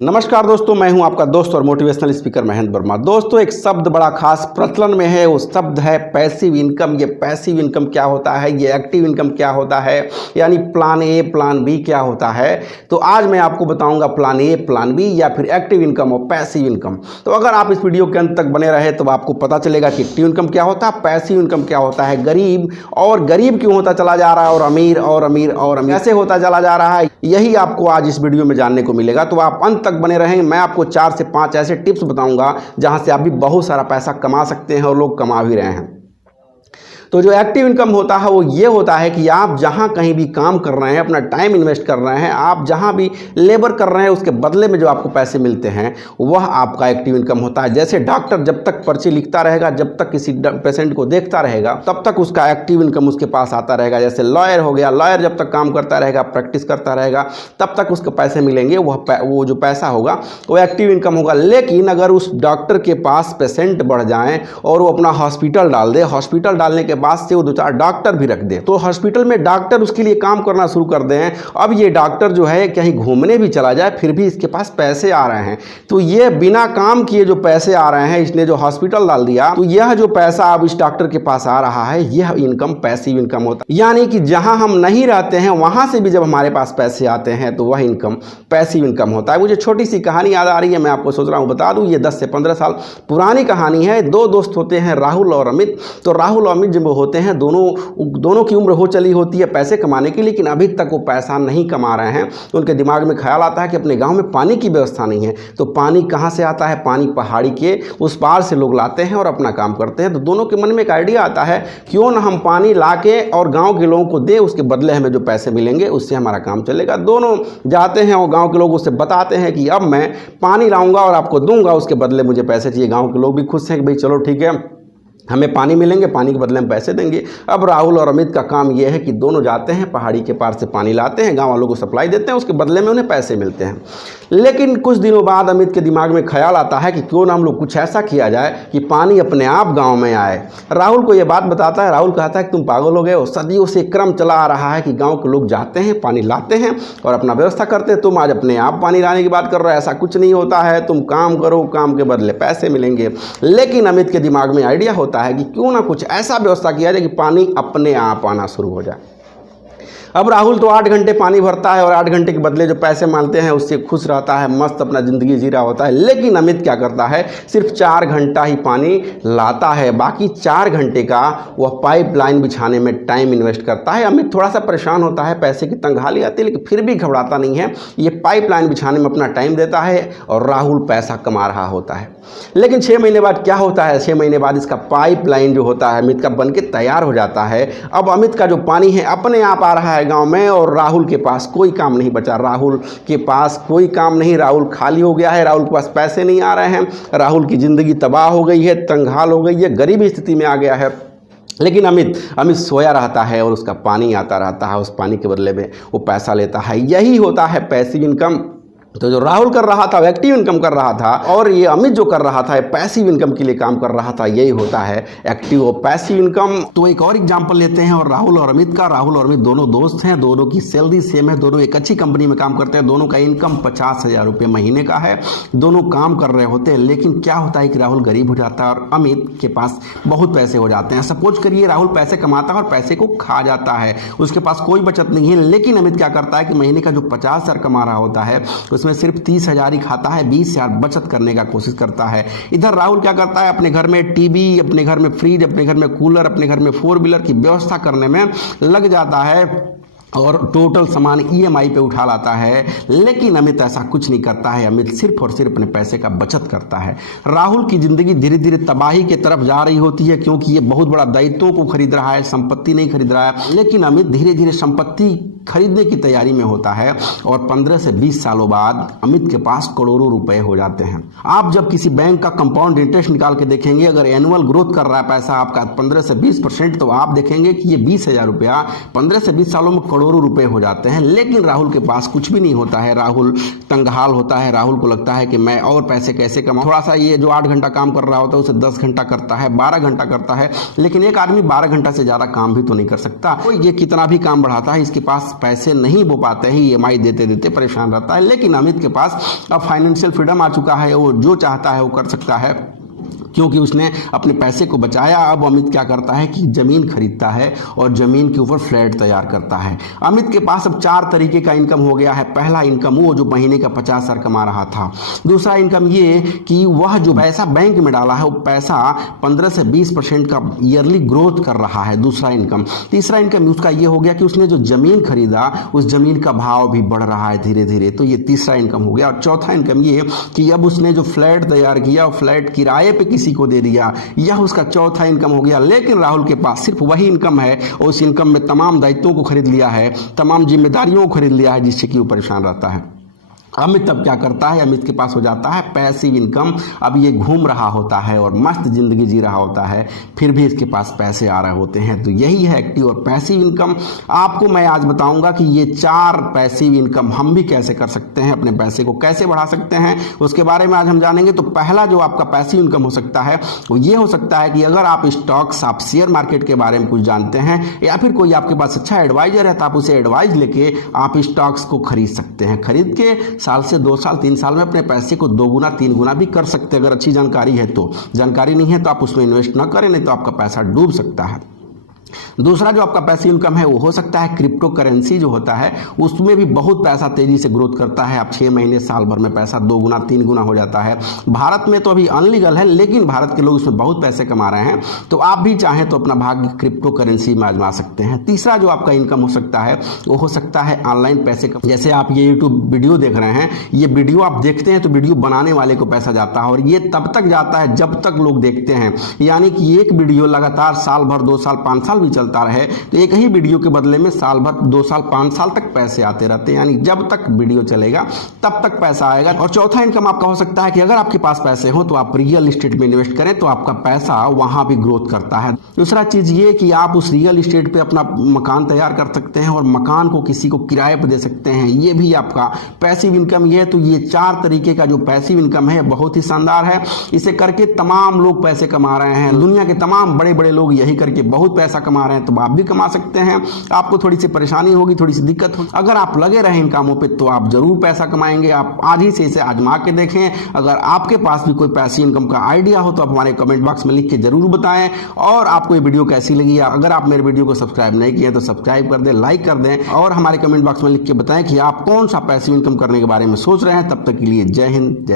नमस्कार दोस्तों, मैं हूं आपका दोस्त और मोटिवेशनल स्पीकर महेंद्र वर्मा। दोस्तों, एक शब्द बड़ा खास प्रचलन में है, वो शब्द है पैसिव इनकम। ये पैसिव इनकम क्या होता है, ये एक्टिव इनकम क्या होता है, यानी प्लान ए प्लान बी क्या होता है। तो आज मैं आपको बताऊंगा प्लान ए प्लान बी या फिर एक्टिव इनकम और पैसिव इनकम। तो अगर आप इस वीडियो के अंत तक बने रहे तो आपको पता चलेगा कि एक्टिव इनकम क्या होता है, पैसिव इनकम क्या होता है, गरीब और गरीब क्यों होता चला जा रहा है और अमीर और अमीर और अमीर कैसे होता चला जा रहा है, यही आपको आज इस वीडियो में जानने को मिलेगा। तो आप अंत तक बने रहें। मैं आपको 4 से 5 ऐसे टिप्स बताऊंगा जहां से आप भी बहुत सारा पैसा कमा सकते हैं और लोग कमा भी रहे हैं। तो जो एक्टिव इनकम होता है वो ये होता है कि आप जहां कहीं भी काम कर रहे हैं, अपना टाइम इन्वेस्ट कर रहे हैं, आप जहां भी लेबर कर रहे हैं, उसके बदले में जो आपको पैसे मिलते हैं वह आपका एक्टिव इनकम होता है। जैसे डॉक्टर जब तक पर्ची लिखता रहेगा, जब तक किसी पेशेंट को देखता रहेगा, तब तक उसका एक्टिव इनकम उसके पास आता रहेगा। जैसे लॉयर हो गया, लॉयर जब तक काम करता रहेगा, प्रैक्टिस करता रहेगा, तब तक उसको पैसे मिलेंगे। वो जो पैसा होगा वो एक्टिव इनकम होगा। लेकिन अगर उस डॉक्टर के पास पेशेंट बढ़ जाएं और वो अपना हॉस्पिटल डाल दे, हॉस्पिटल डालने के बाद से वो 2-4 डॉक्टर भी रख दे, तो हॉस्पिटल में डॉक्टर उसके लिए काम करना शुरू कर दें। अब ये डॉक्टर जो है कहीं घूमने भी चला जाए फिर भी इसके पास पैसे आ रहे हैं। तो ये बिना काम किए जो पैसे आ रहे हैं, इसने जो हॉस्पिटल डाल दिया, तो यह जो पैसा अब इस डॉक्टर के पास आ रहा है, यह इनकम पैसिव इनकम होता है। यानी कि जहां हम नहीं रहते हैं वहां से भी जब हमारे पास पैसे आते हैं तो वह इनकम पैसिव इनकम होता है। मुझे छोटी सी कहानी याद आ रही है, मैं आपको सोच रहा हूं बता दूं। ये 10 से 15 साल पुरानी कहानी है। 2 दोस्त होते हैं, राहुल और अमित। तो राहुल और अमित जब होते हैं, दोनों की उम्र हो चली होती है पैसे कमाने की, लेकिन अभी तक वो पैसा नहीं कमा रहे हैं। तो उनके दिमाग में ख्याल आता है कि अपने गांव में पानी की व्यवस्था नहीं है। तो पानी कहां से आता है? पानी पहाड़ी के उस पार से लोग लाते हैं और अपना काम करते हैं। तो दोनों के मन में एक आइडिया आता है, क्यों ना हम पानी लाके और गांव के लोगों को दे, उसके बदले हमें जो पैसे मिलेंगे उससे हमारा काम चलेगा। दोनों जाते हैं और गाँव के लोगों से बताते हैं कि अब मैं पानी लाऊंगा और आपको दूंगा, उसके बदले मुझे पैसे चाहिए। गाँव के लोग भी खुश हैं कि भाई चलो ठीक है, हमें पानी मिलेंगे, पानी के बदले में पैसे देंगे। अब राहुल और अमित का काम यह है कि दोनों जाते हैं, पहाड़ी के पार से पानी लाते हैं, गांव वालों को सप्लाई देते हैं, उसके बदले में उन्हें पैसे मिलते हैं। लेकिन कुछ दिनों बाद अमित के दिमाग में ख्याल आता है कि क्यों ना हम लोग कुछ ऐसा किया जाए कि पानी अपने आप गाँव में आए। राहुल को यह बात बताता है। राहुल कहता है कि तुम पागल हो गए हो, सदियों से क्रम चला आ रहा है कि गाँव के लोग जाते हैं, पानी लाते हैं और अपना व्यवस्था करते हैं। तुम आज अपने आप पानी लाने की बात कर रहे हो, ऐसा कुछ नहीं होता है। तुम काम करो, काम के बदले पैसे मिलेंगे। लेकिन अमित के दिमाग में आइडिया होता है कि क्यों ना कुछ ऐसा व्यवस्था किया जाए कि पानी अपने आप आना शुरू हो जाए। अब राहुल तो 8 घंटे पानी भरता है और 8 घंटे के बदले जो पैसे मांगते हैं उससे खुश रहता है, मस्त अपना ज़िंदगी जी रहा होता है। लेकिन अमित क्या करता है, सिर्फ 4 घंटा ही पानी लाता है, बाकी 4 घंटे का वह पाइपलाइन बिछाने में टाइम इन्वेस्ट करता है। अमित थोड़ा सा परेशान होता है, पैसे की तंगहाली आती है, लेकिन फिर भी घबराता नहीं है। ये पाइपलाइन बिछाने में अपना टाइम देता है और राहुल पैसा कमा रहा होता है। लेकिन 6 महीने बाद क्या होता है, 6 महीने बाद इसका पाइपलाइन जो होता है अमित का बन के तैयार हो जाता है। अब अमित का जो पानी है अपने आप आ रहा है गांव में और राहुल के पास कोई काम नहीं बचा। राहुल के पास कोई काम नहीं, राहुल खाली हो गया है, राहुल के पास पैसे नहीं आ रहे हैं, राहुल की ज़िंदगी तबाह हो गई है, तंगहाल हो गई है, गरीबी स्थिति में आ गया है। लेकिन अमित सोया रहता है और उसका पानी आता रहता है, उस पानी के बदले में वो पैसा लेता है। यही होता है पैसिव इनकम। तो जो राहुल कर रहा था वो एक्टिव इनकम कर रहा था और ये अमित जो कर रहा था पैसिव इनकम के लिए काम कर रहा था। यही होता है एक्टिव और पैसिव इनकम। तो एक और एग्जांपल लेते हैं और राहुल और अमित का। राहुल और अमित दोनों दोस्त हैं, दोनों की सैलरी सेम है, दोनों एक अच्छी कंपनी में काम करते हैं, दोनों का इनकम 50,000 रुपये महीने का है, दोनों काम कर रहे होते हैं। लेकिन क्या होता है कि राहुल गरीब हो जाता है और अमित के पास बहुत पैसे हो जाते हैं। सपोज करिए राहुल पैसे कमाता है और पैसे को खा जाता है, उसके पास कोई बचत नहीं है। लेकिन अमित क्या करता है कि महीने का जो 50,000 कमा रहा होता है में सिर्फ 30,000 ही खाता है, 20,000 बचत करने का कोशिश करता है। इधर राहुल क्या करता है, अपने घर में टीवी, अपने घर में फ्रिज, अपने घर में कूलर, अपने घर में 4 व्हीलर की व्यवस्था करने में लग जाता है और टोटल सामान EMI पे उठा लाता है। लेकिन अमित ऐसा कुछ नहीं करता है, अमित सिर्फ और सिर्फ अपने पैसे का बचत करता है। राहुल की जिंदगी धीरे धीरे तबाही की तरफ जा रही होती है क्योंकि ये बहुत बड़ा दायित्वों को खरीद रहा है, संपत्ति नहीं खरीद रहा है। लेकिन अमित धीरे धीरे संपत्ति खरीदने की तैयारी में होता है और 15 से 20 सालों बाद अमित के पास करोड़ों रुपए हो जाते हैं। आप जब किसी बैंक का कंपाउंड इंटरेस्ट निकाल के देखेंगे, अगर एनुअल ग्रोथ कर रहा है पैसा आपका 15 से 20%, तो आप देखेंगे कि ये 20,000 रुपया 15 से 20 सालों में करोड़ों रुपए हो जाते हैं। लेकिन राहुल के पास कुछ भी नहीं होता है, राहुल तंगहाल होता है। राहुल को लगता है कि मैं और पैसे कैसे कमाऊं। थोड़ा सा ये जो 8 घंटा काम कर रहा होता है उसे 10 घंटा करता है, 12 घंटा करता है। लेकिन एक आदमी 12 घंटा से ज़्यादा काम भी तो नहीं कर सकता। कोई ये कितना भी काम बढ़ाता है, इसके पास पैसे नहीं हो पाते हैं, EMI देते देते परेशान रहता है। लेकिन अमित के पास अब फाइनेंशियल फ्रीडम आ चुका है, वो जो चाहता है वो कर सकता है, क्योंकि उसने अपने पैसे को बचाया। अब अमित क्या करता है कि ज़मीन खरीदता है और ज़मीन के ऊपर फ्लैट तैयार करता है। अमित के पास अब 4 तरीके का इनकम हो गया है। पहला इनकम वो जो महीने का 50,000 कमा रहा था। दूसरा इनकम ये कि वह जो पैसा बैंक में डाला है वो पैसा 15 से 20% का ईयरली ग्रोथ कर रहा है, दूसरा इनकम। तीसरा इनकम उसका ये हो गया कि उसने जो ज़मीन खरीदा उस ज़मीन का भाव भी बढ़ रहा है धीरे धीरे, तो ये तीसरा इनकम हो गया। और चौथा इनकम ये कि अब उसने जो फ्लैट तैयार किया वो फ्लैट किराए पे किसी को दे दिया, यह उसका चौथा इनकम हो गया। लेकिन राहुल के पास सिर्फ वही इनकम है और उस इनकम में तमाम दायित्वों को खरीद लिया है, तमाम जिम्मेदारियों को खरीद लिया है, जिससे कि वो परेशान रहता है। अमित तब क्या करता है, अमित के पास हो जाता है पैसिव इनकम। अब ये घूम रहा होता है और मस्त जिंदगी जी रहा होता है, फिर भी इसके पास पैसे आ रहे होते हैं। तो यही है एक्टिव और पैसिव इनकम। आपको मैं आज बताऊंगा कि ये 4 पैसिव इनकम हम भी कैसे कर सकते हैं, अपने पैसे को कैसे बढ़ा सकते हैं, उसके बारे में आज हम जानेंगे। तो पहला जो आपका पैसिव इनकम हो सकता है वो ये हो सकता है कि अगर आप स्टॉक्स, आप शेयर मार्केट के बारे में कुछ जानते हैं या फिर कोई आपके पास अच्छा एडवाइजर है तो आप उसे एडवाइज लेके आप स्टॉक्स को खरीद सकते हैं। खरीद के साल से 2 साल 3 साल में अपने पैसे को 2 गुना 3 गुना भी कर सकते हैं, अगर अच्छी जानकारी है तो। जानकारी नहीं है तो आप उसमें इन्वेस्ट ना करें, नहीं तो आपका पैसा डूब सकता है। दूसरा जो आपका पैसिव इनकम है वो हो सकता है क्रिप्टो करेंसी जो होता है, उसमें भी बहुत पैसा तेजी से ग्रोथ करता है। आप 6 महीने साल भर में पैसा 2 गुना 3 गुना हो जाता है। भारत में तो अभी अनलीगल है, लेकिन भारत के लोग उसमें बहुत पैसे कमा रहे हैं। तो आप भी चाहें तो अपना भाग्य क्रिप्टो करेंसी में आजमा सकते हैं। तीसरा जो आपका इनकम हो सकता है वो हो सकता है ऑनलाइन पैसे का। जैसे आप ये यूट्यूब वीडियो देख रहे हैं, ये वीडियो आप देखते हैं तो वीडियो बनाने वाले को पैसा जाता है, और ये तब तक जाता है जब तक लोग देखते हैं। यानी कि एक वीडियो लगातार साल भर 2 साल 5 साल भी चलता रहे तो एक ही वीडियो के बदले में साल भर 2 साल 5 साल तक पैसे आते रहते हैं। यानी जब तक वीडियो चलेगा तब तक पैसा आएगा। और चौथा इनकम आपका हो सकता है कि अगर आपके पास पैसे हो तो आप रियल एस्टेट में इन्वेस्ट करें तो आपका पैसा वहां भी ग्रोथ करता है। दूसरा चीज ये कि आप उस रियल एस्टेट पे अपना मकान तैयार कर सकते हैं और मकान को किसी को किराए पर दे सकते हैं, ये भी आपका पैसिव इनकम ये है। तो ये 4 तरीके का जो पैसिव इनकम है बहुत ही शानदार है। इसे करके तमाम लोग पैसे कमा रहे हैं, दुनिया के तमाम बड़े बड़े लोग यही करके बहुत पैसा कमा रहे हैं। तो आप भी कमा सकते हैं। आपको थोड़ी सी परेशानी होगी, थोड़ी सी दिक्कत होगी, अगर आप लगे रहे इन कामों पे तो आप जरूर पैसा कमाएंगे। आप आज ही से इसे आजमा के देखें। अगर आपके पास भी कोई पैसिव इनकम का आइडिया हो तो आप हमारे कमेंट बॉक्स में लिख के जरूर बताएं। और आपको ये वीडियो कैसी लगी, अगर आप मेरे वीडियो को सब्सक्राइब नहीं किए तो सब्सक्राइब कर दें, लाइक कर दें और हमारे कमेंट बॉक्स में लिख के बताएं कि आप कौन सा पैसिव इनकम करने के बारे में सोच रहे हैं। तब तक के लिए जय हिंद, जय